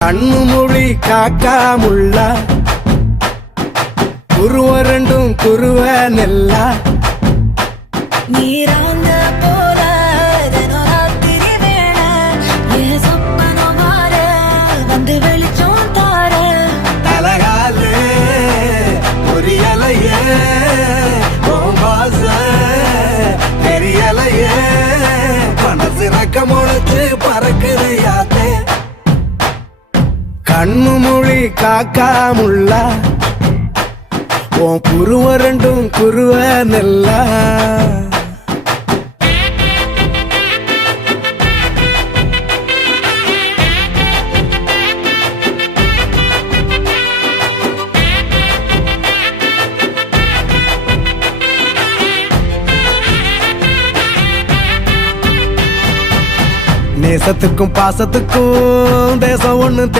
கண்ணு மொழி காக்காமுள்ள குருவரண்டும் குருவ நெல்லா நீராங்க போல ராத்திரி வேண என் சொப்பனம் மாற வந்து வெளிச்சம் தார தலகாலே பொரியலையே ஓம்பாச தெரியலையே மனசு ரக்க முளைச்சு பறக்குது யாத்தே கண்ணு மொழி காக்காமுள்ள உன் குருவரண்டும் குருவ நெல்லா நேசத்துக்கும் பாசத்துக்கும் தேசம் ஒண்ணு